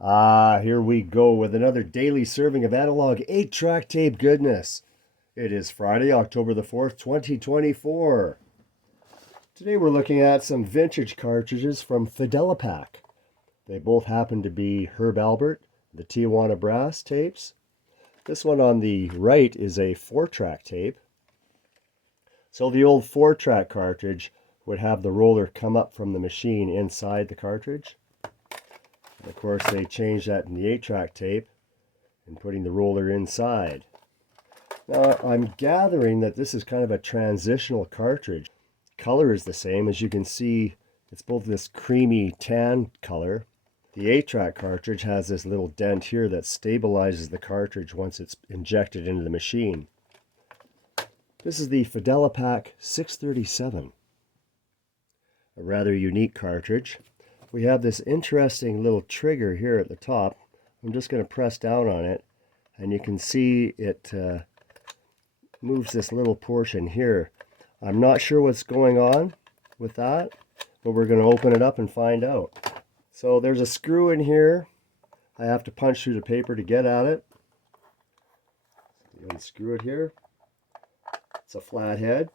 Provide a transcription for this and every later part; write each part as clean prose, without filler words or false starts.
Here we go with another daily serving of analog 8-track tape goodness. It is Friday, October the 4th, 2024. Today we're looking at some vintage cartridges from Fidelipac. They both happen to be Herb Alpert, the Tijuana Brass tapes. This one on the right is a 4-track tape. So the old 4-track cartridge would have the roller come up from the machine inside the cartridge. Of course, they changed that in the 8-track tape and putting the roller inside. Now, I'm gathering that this is kind of a transitional cartridge. Color is the same. As you can see, it's both this creamy tan color. The 8-track cartridge has this little dent here that stabilizes the cartridge once it's injected into the machine. This is the Fidelipac 637, a rather unique cartridge. We have this interesting little trigger here at the top. I'm just going to press down on it, and you can see it moves this little portion here. I'm not sure what's going on with that, but we're going to open it up and find out. So there's a screw in here. I have to punch through the paper to get at it. You unscrew it here. It's a flat head.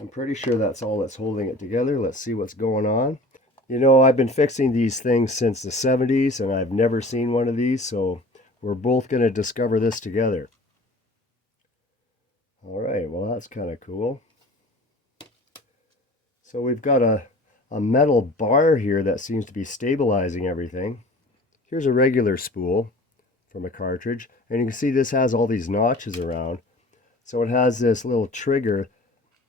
I'm pretty sure that's all that's holding it together. Let's see what's going on. You know, I've been fixing these things since the 70s and I've never seen one of these, so we're both going to discover this together. All right, well, that's kind of cool. So we've got a metal bar here that seems to be stabilizing everything. Here's a regular spool from a cartridge, and you can see this has all these notches around. So it has this little trigger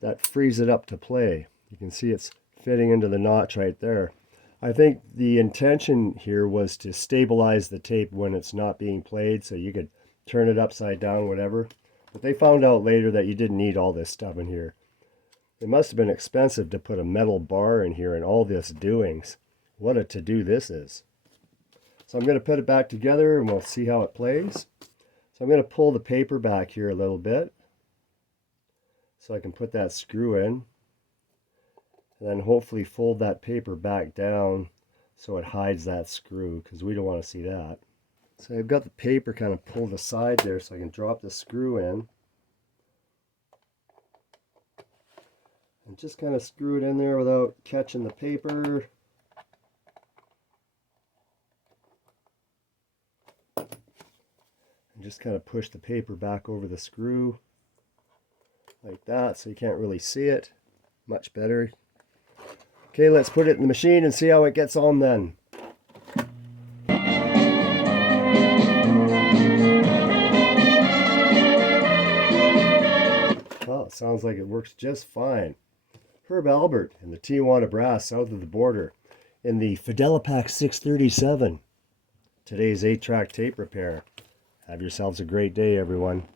that frees it up to play. You can see it's fitting into the notch right there. I think the intention here was to stabilize the tape when it's not being played, so you could turn it upside down, whatever. But they found out later that you didn't need all this stuff in here. It must have been expensive to put a metal bar in here and all this doings. What a to-do this is. So I'm going to put it back together and we'll see how it plays. So I'm going to pull the paper back here a little bit, so I can put that screw in, and then hopefully fold that paper back down so it hides that screw, because we don't want to see that. So I've got the paper kind of pulled aside there so I can drop the screw in. And just kind of screw it in there without catching the paper. And just kind of push the paper back over the screw like that, so you can't really see it. Much better. Okay, let's put it in the machine and see how it gets on then. Well, it sounds like it works just fine. Herb Alpert and the Tijuana Brass south of the border in the Fidelipac 637. Today's 8-track tape repair. Have yourselves a great day, everyone.